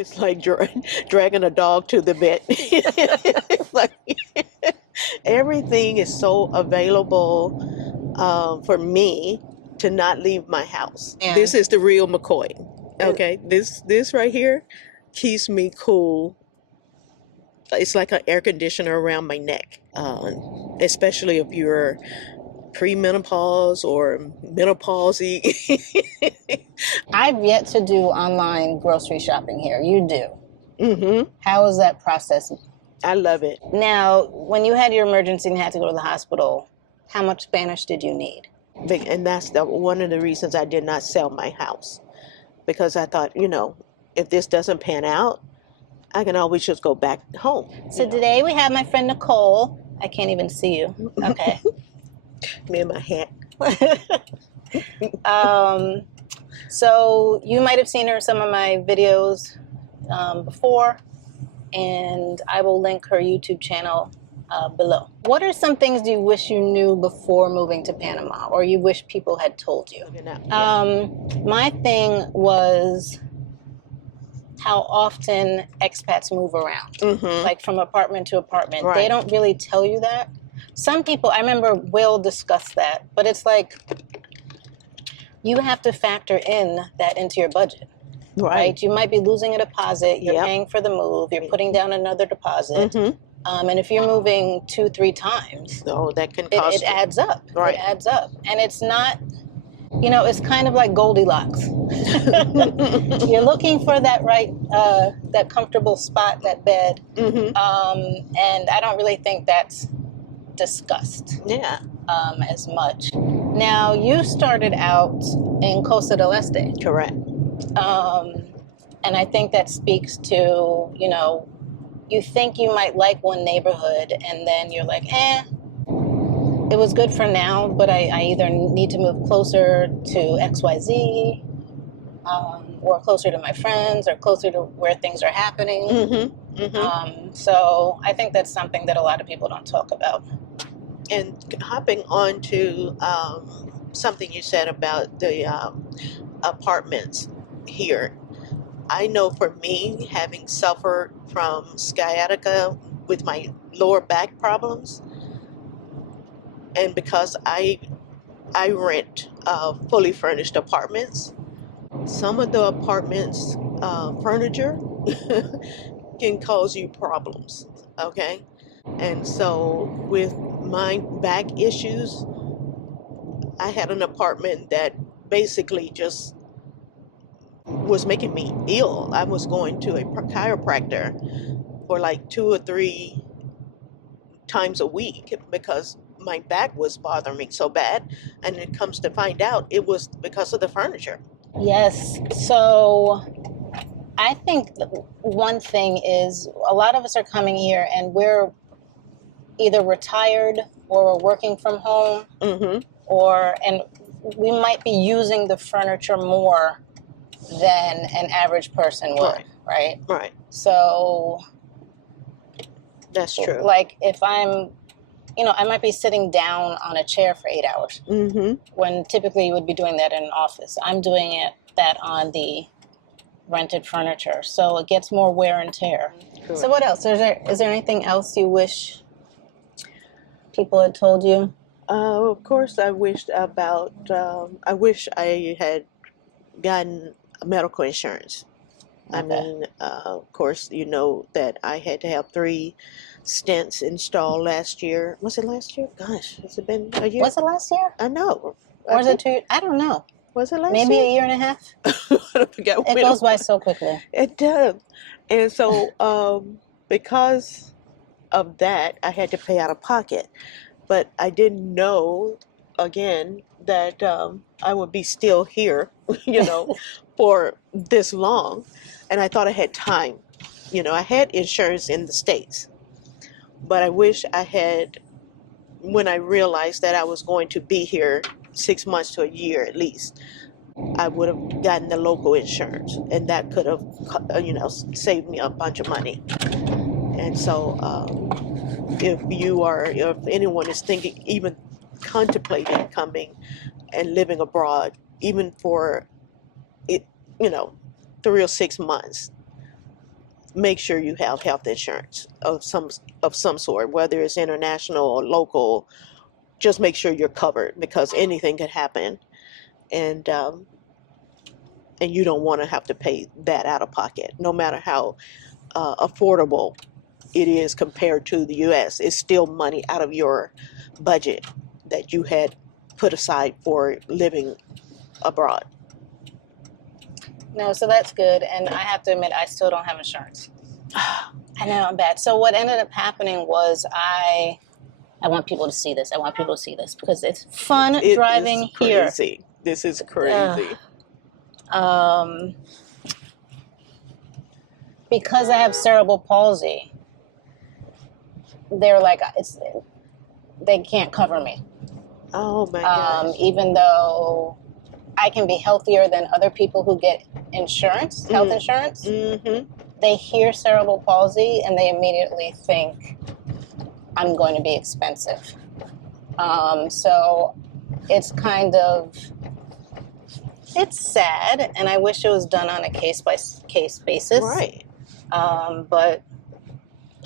it's like dragging a dog to the vet. It's like everything is so available for me to not leave my house. Yeah. This is the real McCoy. Okay, this right here keeps me cool. It's like an air conditioner around my neck, especially if you're premenopause or menopause. I've yet to do online grocery shopping here. You do. Mm-hmm. How is that process? I love it. Now, when you had your emergency and had to go to the hospital, how much Spanish did you need? And that's one of the reasons I did not sell my house, because I thought, if this doesn't pan out, I can always just go back home. So today we have my friend Nichole. I can't even see you. Okay. Me and my hat. So you might have seen her in some of my videos before, and I will link her YouTube channel below. What are some things you wish you knew before moving to Panama, or you wish people had told you? My thing was how often expats move around, like from apartment to apartment. Right. They don't really tell you that. Some people, I remember Will discussed that, but it's like you have to factor in that into your budget. Right? You might be losing a deposit, you're paying for the move, you're putting down another deposit. And if you're moving 2-3 times, that can cost it adds up. Right. It adds up. And it's not, it's kind of like Goldilocks. You're looking for that that comfortable spot, that bed. And I don't really think that's discussed as much. Now, you started out in Costa del Este. Correct. And I think that speaks to, you think you might like one neighborhood and then you're like, it was good for now, but I either need to move closer to XYZ, or closer to my friends, or closer to where things are happening. So I think that's something that a lot of people don't talk about. And hopping on to something you said about the apartments here, I know for me, having suffered from sciatica with my lower back problems, and because I rent fully furnished apartments, some of the apartments furniture can cause you problems. Okay, and so with my back issues, I had an apartment that basically just was making me ill. I was going to a chiropractor for like 2 or 3 times a week because my back was bothering me so bad, and it comes to find out it was because of the furniture. Yes. So I think one thing is a lot of us are coming here and we're either retired or we're working from home, and we might be using the furniture more than an average person would, right? Right. So that's true. Like if I'm, I might be sitting down on a chair for 8 hours when typically you would be doing that in an office. I'm doing that on the rented furniture, so it gets more wear and tear. Sure. So what else? Is there anything else you wish people had told you? Of course, I wish I had gotten medical insurance. Okay. I mean, of course, that I had to have 3 stents installed last year. Was it last year? Gosh, has it been a year? Was it last year? I know. Or was it 2 years? I don't know. Was it last Maybe year? Maybe a year and a half? I forget. It goes by so quickly. It does. And so because of that, I had to pay out of pocket. But I didn't know, again, that I would be still here, for this long. And I thought I had time. I had insurance in the States. But I wish I had, when I realized that I was going to be here 6 months to a year at least, I would have gotten the local insurance. And that could have, saved me a bunch of money. And so if anyone is thinking, even contemplating coming and living abroad, even for 3 or 6 months, make sure you have health insurance of some sort, whether it's international or local. Just make sure you're covered because anything could happen, and you don't want to have to pay that out of pocket, no matter how affordable it is compared to the U.S. It's still money out of your budget that you had put aside for living abroad. No, so that's good. And I have to admit, I still don't have insurance. I know, I'm bad. So what ended up happening was I want people to see this. I want people to see this because it's fun driving here. Crazy. This is crazy. Because I have cerebral palsy, they're like, they can't cover me. Oh my gosh. Even though I can be healthier than other people who get insurance, health insurance, they hear cerebral palsy and they immediately think I'm going to be expensive. So it's kind of, it's sad, and I wish it was done on a case-by-case basis. Right. But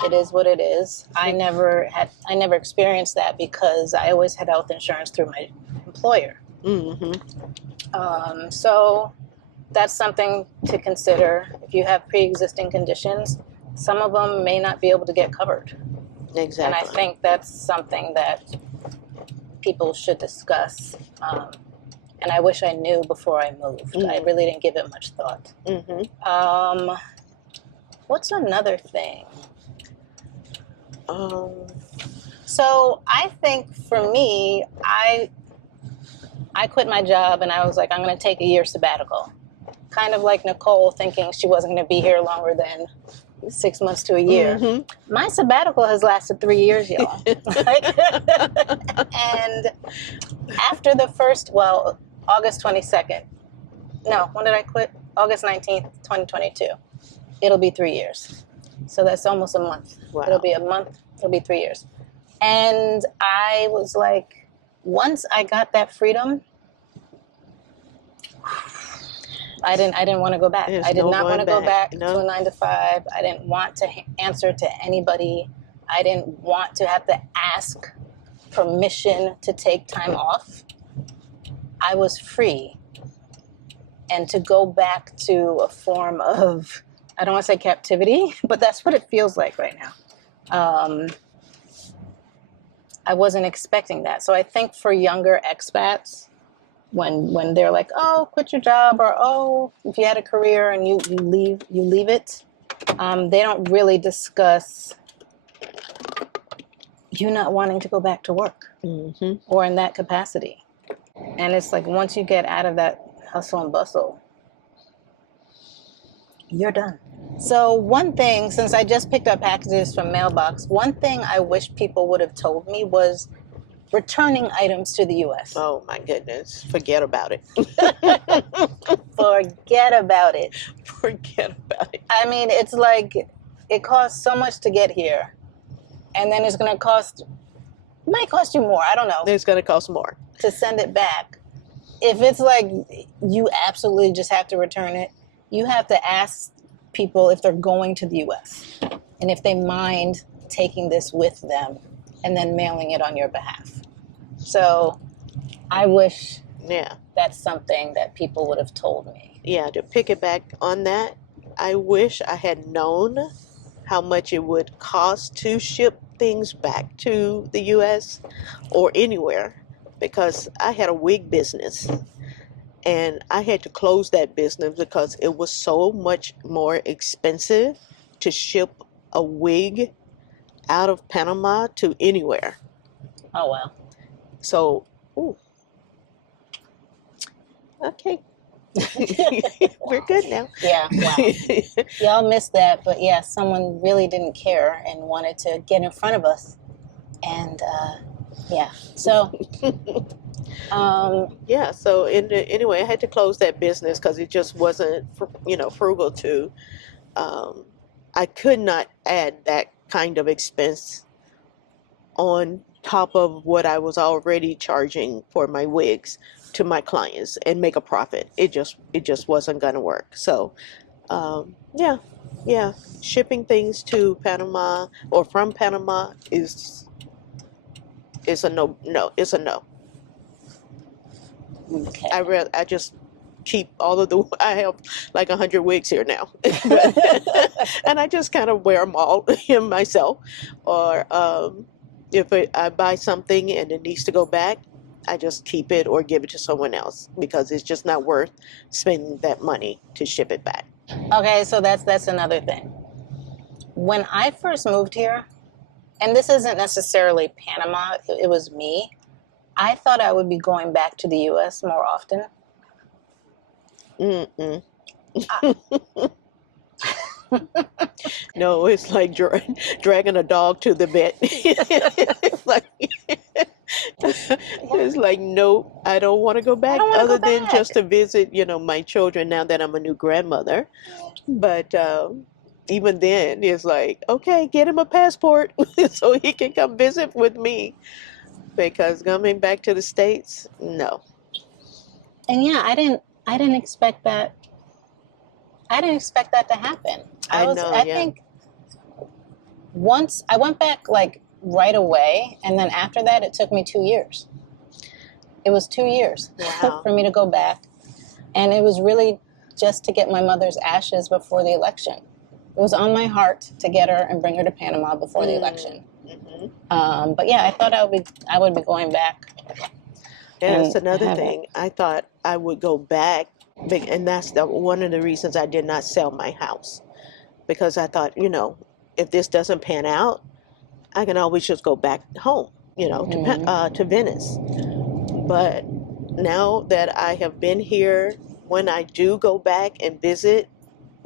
it is what it is. I never experienced that because I always had health insurance through my employer. So that's something to consider. If you have pre-existing conditions, some of them may not be able to get covered. Exactly. And I think that's something that people should discuss. And I wish I knew before I moved. I really didn't give it much thought. What's another thing? So I think for me, I quit my job and I was like, I'm going to take a year sabbatical. Kind of like Nichole thinking she wasn't going to be here longer than 6 months to a year. My sabbatical has lasted 3 years, y'all. And after the first, August 22nd. No, when did I quit? August 19th, 2022. It'll be 3 years. So that's almost a month. Wow. It'll be a month. It'll be 3 years. And I was like, once I got that freedom, I didn't want to go back. I did not want to go back to a 9 to 5. I didn't want to answer to anybody. I didn't want to have to ask permission to take time off. I was free. And to go back to a form of, I don't want to say captivity, but that's what it feels like right now. I wasn't expecting that. So I think for younger expats, when they're like, oh, quit your job, or oh, if you had a career and you leave it, they don't really discuss you not wanting to go back to work or in that capacity. And it's like once you get out of that hustle and bustle, you're done. So one thing, since I just picked up packages from Mailbox, one thing I wish people would have told me was returning items to the U.S. Oh my goodness. Forget about it. Forget about it. Forget about it. I mean, it's like it costs so much to get here. And then it's going to might cost you more. I don't know. It's going to cost more to send it back. If it's like you absolutely just have to return it, you have to ask people if they're going to the U.S. and if they mind taking this with them and then mailing it on your behalf. So I wish that's something that people would have told me. Yeah, to pick it back on that, I wish I had known how much it would cost to ship things back to the U.S. or anywhere, because I had a wig business and I had to close that business because it was so much more expensive to ship a wig out of Panama to anywhere. Oh, wow. So, okay. We're good now. Yeah, wow. Y'all missed that, but yeah, someone really didn't care and wanted to get in front of us. And so so anyway, I had to close that business because it just wasn't frugal to I could not add that kind of expense on top of what I was already charging for my wigs to my clients and make a profit. It just wasn't going to work. So Yeah, yeah. Shipping things to Panama or from Panama is a no. It's a no. Okay. I just keep all of the. I have like 100 wigs here now, but and I just kind of wear them all in myself. Or if I buy something and it needs to go back, I just keep it or give it to someone else because it's just not worth spending that money to ship it back. Okay, so that's another thing. When I first moved here, and this isn't necessarily Panama, it was me. I thought I would be going back to the U.S. more often. Mm-mm. No, it's like dragging a dog to the vet. It's like it's like nope, I don't want to go I back. don't want to go Other than back. just to visit, my children now that I'm a new grandmother. But even then, it's like okay, get him a passport so he can come visit with me. Because coming back to the States, no. And yeah, I didn't expect that. I didn't expect that to happen. I know, I yeah. think once I went back like right away, and then after that, it took me 2 years. It was 2 years Wow. for me to go back, and it was really just to get my mother's ashes before the election. It was on my heart to get her and bring her to Panama before the election. But yeah, I thought I would be going back. Yeah, And that's another haven't. thing. I thought I would go back, and that's one of the reasons I did not sell my house because I thought, if this doesn't pan out, I can always just go back home, to Venice. But now that I have been here, when I do go back and visit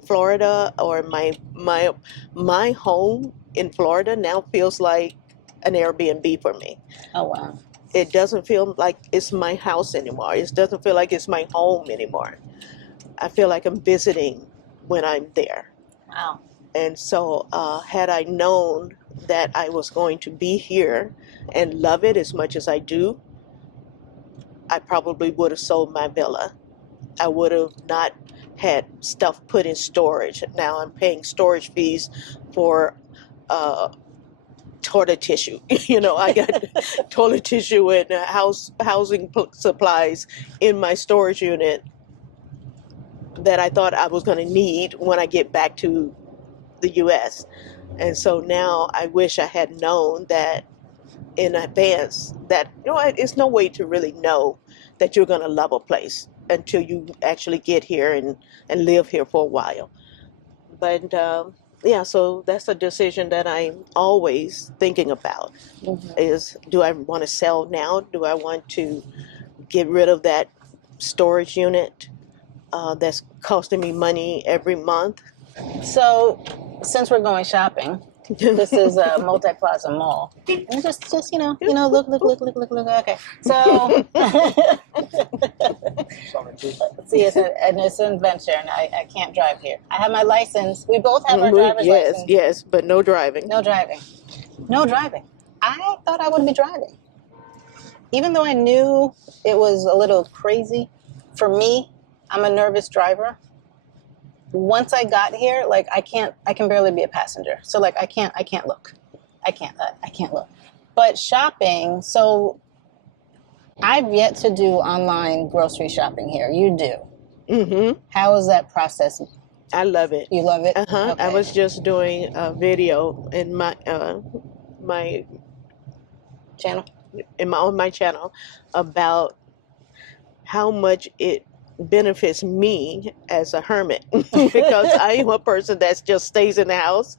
Florida or my home in Florida now feels like an Airbnb for me. Oh wow, It doesn't feel like it's my house anymore. It doesn't feel like it's my home anymore. I feel like I'm visiting when I'm there. wow. And so, had I known that I was going to be here and love it as much as I do, I probably would have sold my villa. I would have not had stuff put in storage. Now I'm paying storage fees for toilet tissue. I got toilet tissue and housing supplies in my storage unit that I thought I was going to need when I get back to the U.S. And so now I wish I had known that in advance that it's no way to really know that you're going to love a place until you actually get here and live here for a while. But yeah, so that's a decision that I'm always thinking about is do I want to sell now? Do I want to get rid of that storage unit that's costing me money every month? So, since we're going shopping, this is a multi-plaza mall. And just look. Okay, so see, it's an adventure, and I can't drive here. I have my license. We both have our driver's license. Yes, but no driving. No driving. No driving. I thought I would be driving, even though I knew it was a little crazy. For me, I'm a nervous driver. Once I got here, like I can barely be a passenger. So like I can't look. I can't look. But shopping, so I've yet to do online grocery shopping here. You do. Mm-hmm. How is that process? I love it. You love it? Uh-huh. Okay. I was just doing a video in my Channel? on my channel about how much it benefits me as a hermit because I am a person that just stays in the house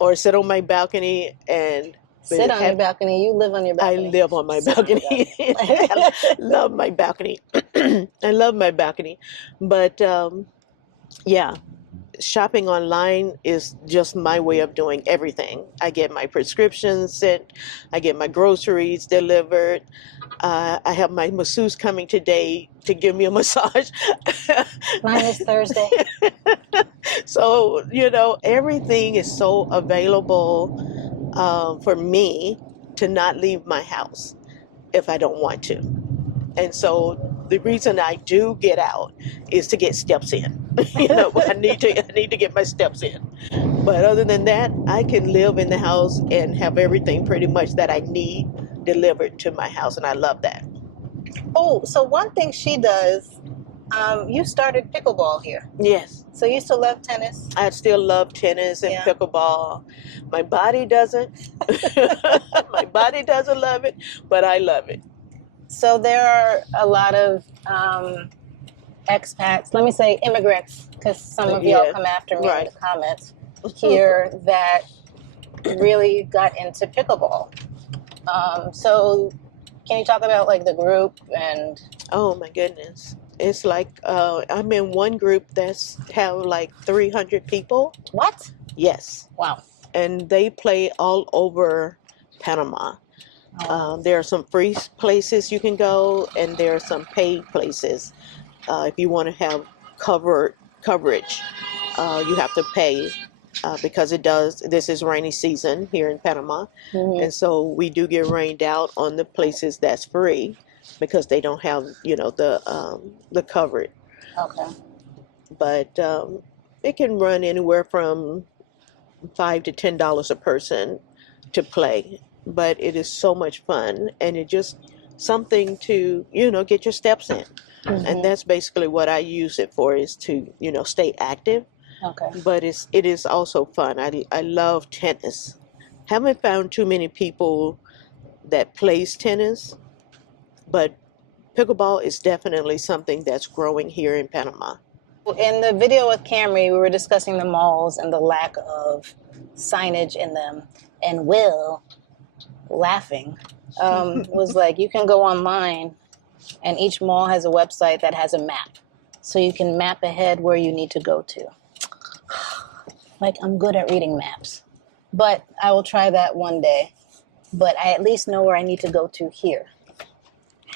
or sit on my balcony and Sit on your balcony. You live on your balcony. I live on my balcony. I love my balcony. I love my balcony. But yeah, shopping online is just my way of doing everything. I get my prescriptions sent, I get my groceries delivered. I have my masseuse coming today to give me a massage. Mine is Thursday. So, everything is so available for me to not leave my house if I don't want to. And so the reason I do get out is to get steps in. I need to get my steps in. But other than that, I can live in the house and have everything pretty much that I need delivered to my house, and I love that. Oh, so one thing she does, you started pickleball here. Yes. So you still love tennis? I still love tennis and Yeah. pickleball. My body doesn't. My body doesn't love it, but I love it. So there are a lot of expats, let me say immigrants, because some of y'all come after me in the comments here that really got into pickleball. So can you talk about like the group and? Oh my goodness. It's like I'm in one group that's have like 300 people. What? Yes. Wow. And they play all over Panama. There are some free places you can go, and there are some paid places. If you want to have coverage, you have to pay because this is rainy season here in Panama. Mm-hmm. And so we do get rained out on the places that's free because they don't have, the coverage. Okay. But it can run anywhere from $5 to $10 a person to play. But it is so much fun, and it just something to, get your steps in. Mm-hmm. And that's basically what I use it for, is to, stay active. Okay. But it is also fun. I love tennis. Haven't found too many people that plays tennis, but pickleball is definitely something that's growing here in Panama. In the video with Camry, we were discussing the malls and the lack of signage in them. And Will, laughing, was like, you can go online and each mall has a website that has a map. So you can map ahead where you need to go to. Like, I'm good at reading maps. But I will try that one day. But I at least know where I need to go to here.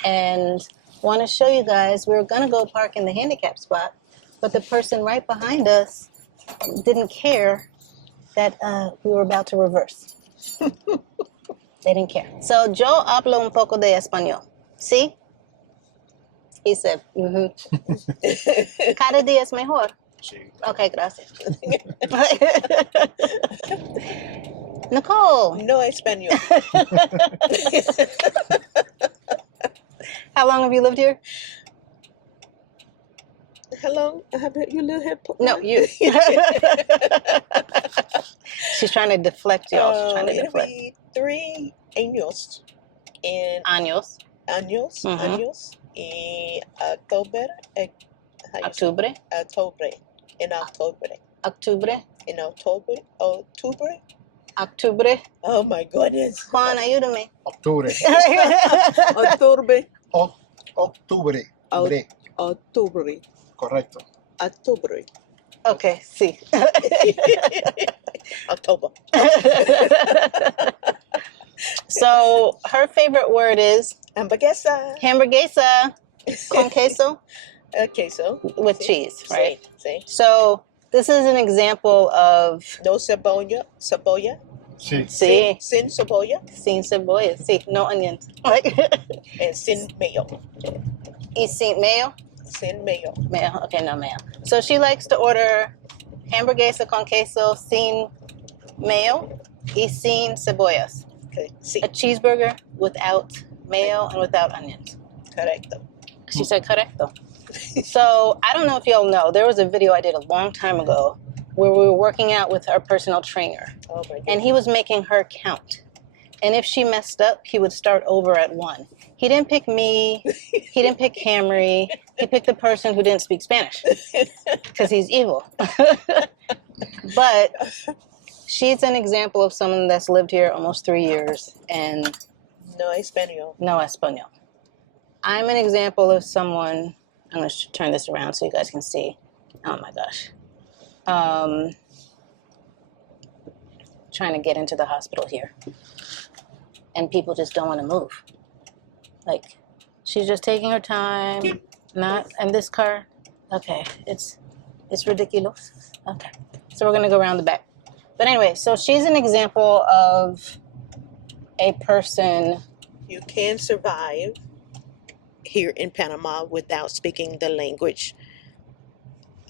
And want to show you guys, we were going to go park in the handicap spot, but the person right behind us didn't care that we were about to reverse. They didn't care. So, yo hablo un poco de español. ¿Sí? He said, Cada día es mejor. Sí. Okay, gracias. Nichole. No español. How long have you lived here? How long have you lived here? No, you. She's trying to deflect y'all. She's trying to It'll deflect. be 3 años. In Años. años, Mhm. años. Y October. Octubre. October. In October. Octubre. In October. October. Octubre. Oh my goodness. Juan, ayúdame. Octubre. October. Octubre. Bre. October. Correcto. October. Okay, sí. October. So her favorite word is Hamburguesa. hamburguesa con queso Queso. with cheese, right? Sí. So this is an example of No cebolla. Cebolla. Sí. sí, Sin cebolla. sin cebolla, sí, no onions. Like And sin mayo. y sin mayo. Sin mayo. Mayo, okay, no mayo. So she likes to order hamburguesa con queso sin mayo y sin cebollas. Okay. Sí. A cheeseburger without mayo and without onions. Correcto. She said correcto. So I don't know if y'all know, there was a video I did a long time ago where we were working out with our personal trainer. Oh my goodness. And he was making her count. And if she messed up, he would start over at 1. He didn't pick me. He didn't pick Camry. He picked the person who didn't speak Spanish because he's evil. But she's an example of someone that's lived here almost 3 years and No español. no español. I'm an example of someone, I'm going to turn this around so you guys can see. Oh my gosh. Trying to get into the hospital here. And people just don't want to move. Like, she's just taking her time. Not, and this car, okay, it's ridiculous. Okay, so we're gonna go around the back. But anyway, so she's an example of a person. You can survive here in Panama without speaking the language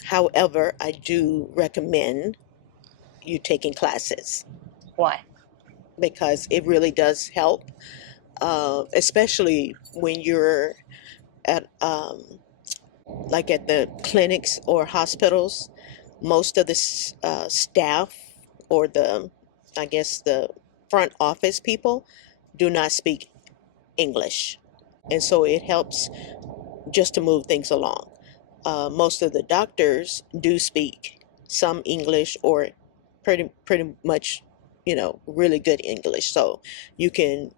However, I do recommend you taking classes Why? because it really does help, especially when you're at like at the clinics or hospitals. Most of the staff or I guess the front office people do not speak English, and so it helps just to move things along. Most of the doctors do speak some English or pretty much, really good English. So you can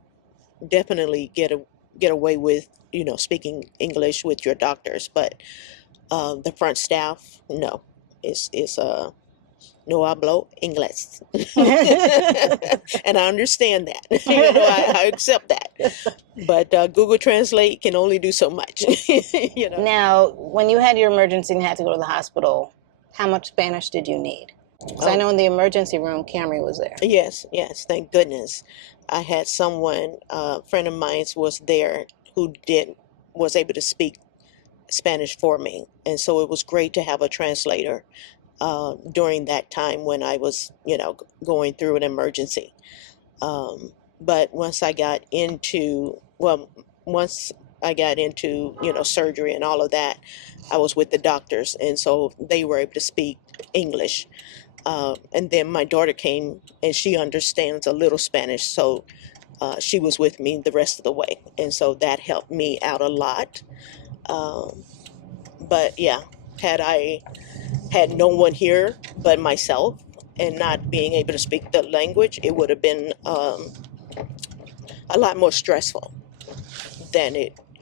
definitely get away with, speaking English with your doctors. But the front staff, no, it's no hablo inglés, and I understand that. I accept that. But Google Translate can only do so much. Now, when you had your emergency and had to go to the hospital, how much Spanish did you need? Because I know in the emergency room, Camry was there. Yes, thank goodness. I had someone, a friend of mine was there who was able to speak Spanish for me. And so it was great to have a translator during that time when I was, going through an emergency. But once I got into, surgery and all of that, I was with the doctors. And so they were able to speak English. And then my daughter came and she understands a little Spanish. So she was with me the rest of the way. And so that helped me out a lot. But yeah, had I had no one here but myself and not being able to speak the language, it would have been a lot more stressful than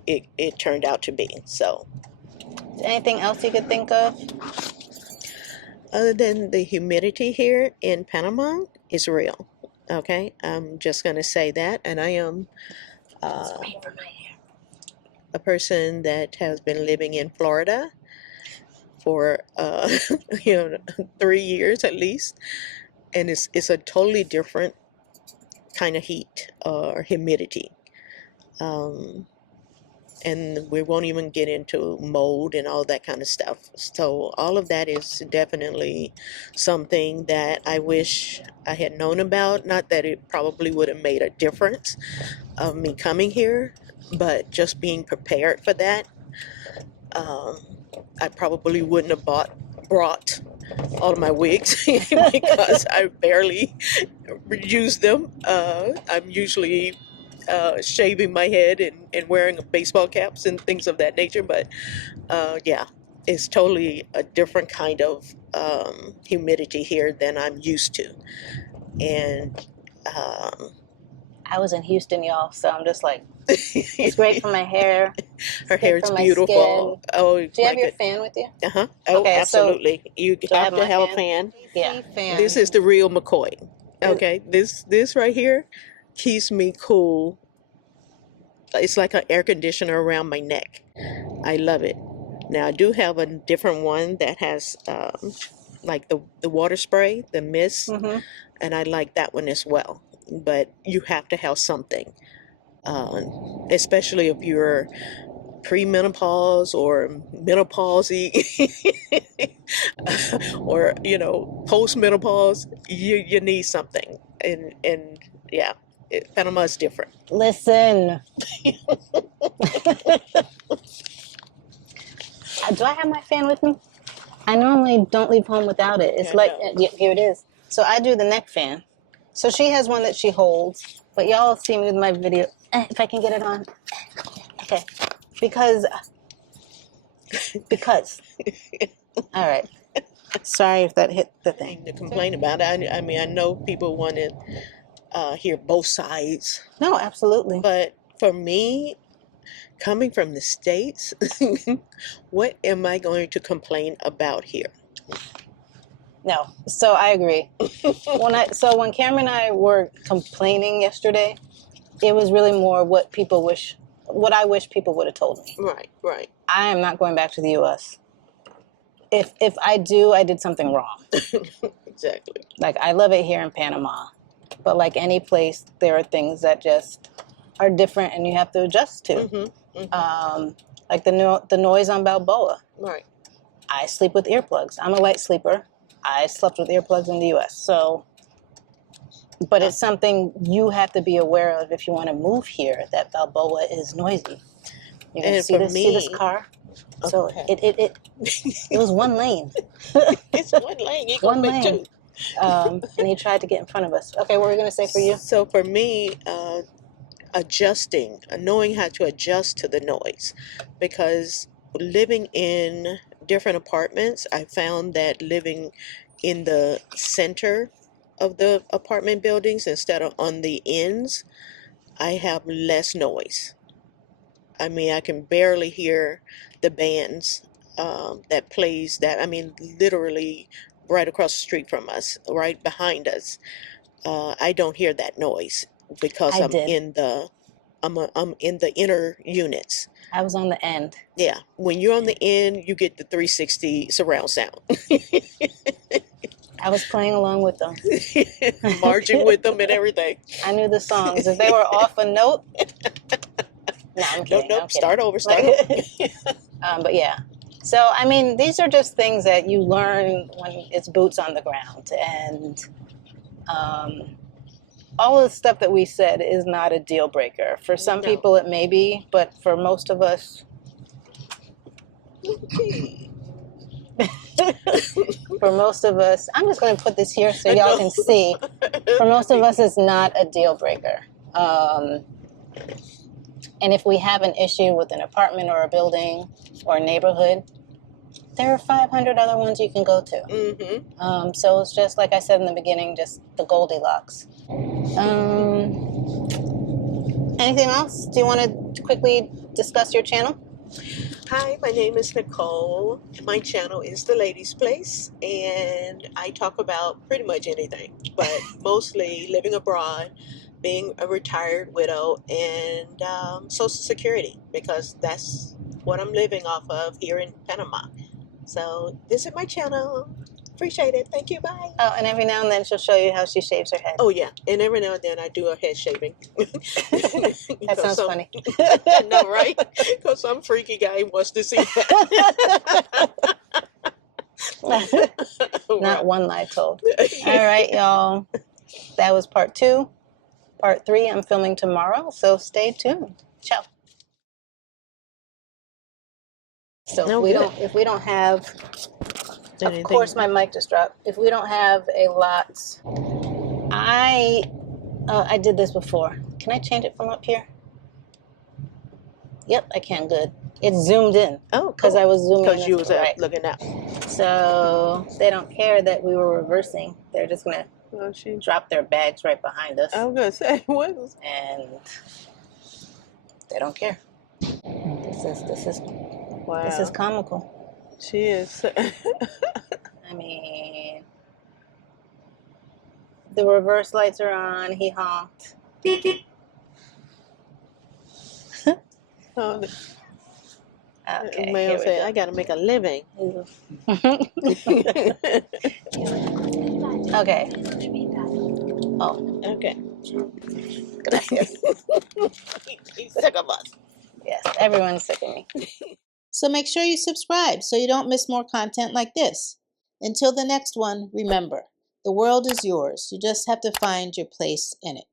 it turned out to be. So, Anything else you could think of? other than the humidity here in Panama is real. Okay, I'm just going to say that. And I am a person that has been living in Florida for 3 years at least, and it's a totally different kind of heat or humidity. And we won't even get into mold and all that kind of stuff. So all of that is definitely something that I wish I had known about. Not that it probably would have made a difference of me coming here, but just being prepared for that. I probably wouldn't have brought all of my wigs because I barely use them. I'm usually shaving my head and wearing baseball caps and things of that nature. But yeah, it's totally a different kind of humidity here than I'm used to. And I was in Houston, y'all, so I'm just like, it's great for my hair. Her hair is beautiful. Oh, do you have your fan with you? Oh, okay, absolutely. So you have to have a fan. Yeah. This is the real McCoy. Okay, this right here keeps me cool. It's like an air conditioner around my neck. I love it. Now I do have a different one that has like the water spray, the mist, and I like that one as well. But you have to have something, especially if you're premenopause or menopausey or postmenopause. You need something, and yeah, Panama is different. Listen. Do I have my fan with me? I normally don't leave home without it. It's here it is. So I do the neck fan. So she has one that she holds, but y'all see me with my video. If I can get it on. Okay. Because. All right. Sorry if that hit the thing. To complain about it. I mean, I know people want to hear both sides. No, absolutely. But for me, coming from the States, what am I going to complain about here? No. So I agree. When Cameron and I were complaining yesterday, it was really more what I wish people would have told me. Right. I am not going back to the U.S. If I do, I did something wrong. Exactly. Like, I love it here in Panama, but like any place, there are things that just are different and you have to adjust to. Like the noise on Balboa. Right. I sleep with earplugs. I'm a light sleeper. I slept with earplugs in the US. So, but it's something you have to be aware of if you want to move here, that Balboa is noisy. You can And see for this me, car. So okay. it was one lane. It's one lane. You gonna One make lane. two. And he tried to get in front of us. Okay, what were you going to say for you? So for me, adjusting, knowing how to adjust to the noise, because living in different apartments, I found that living in the center of the apartment buildings instead of on the ends, I have less noise. I mean, I can barely hear the bands that plays that. I mean, literally right across the street from us, right behind us. I don't hear that noise because I did. I'm in the inner units. I was on the end. Yeah, when you're on the end, you get the 360 surround sound. I was playing along with them. Marching with them and everything. I knew the songs. If they were off a note, no, I'm kidding. Nope. I'm kidding. Start over. But yeah. So, I mean, these are just things that you learn when it's boots on the ground. And all of the stuff that we said is not a deal breaker. For some No. people, it may be, but for most of us, I'm just going to put this here so y'all can see. For most of us, it's not a deal breaker. And if we have an issue with an apartment or a building or a neighborhood, there are 500 other ones you can go to. Mm-hmm. So it's just like I said in the beginning, just the Goldilocks. Anything else? Do you want to quickly discuss your channel? Hi, my name is Nichole. My channel is The Ladies Place, and I talk about pretty much anything, but mostly living abroad, being a retired widow, and Social Security, because that's what I'm living off of here in Panama. So visit my channel. Appreciate it. Thank you. Bye. Oh, and every now and then she'll show you how she shaves her head. Oh, yeah. And every now and then I do a head shaving. That sounds funny. No, right? Because some freaky guy wants to see that. Not one lie told. All right, y'all. That was part 2. Part 3 I'm filming tomorrow, so stay tuned. Ciao. So if we don't have, of course my mic just dropped. If we don't have a lot, I did this before. Can I change it from up here? Yep, I can. Good. It's zoomed in. Oh, because I was zooming. Because you was right. looking out. So they don't care that we were reversing. They're just gonna drop their bags right behind us. I was gonna say what? And they don't care. This is Wow. This is comical. She is. I mean, the reverse lights are on. He honked. Okay. Man said, I gotta make a living. Okay. Oh. Okay. Gracias. He's sick of us. Yes, everyone's sick of me. So make sure you subscribe so you don't miss more content like this. Until the next one, remember, the world is yours. You just have to find your place in it.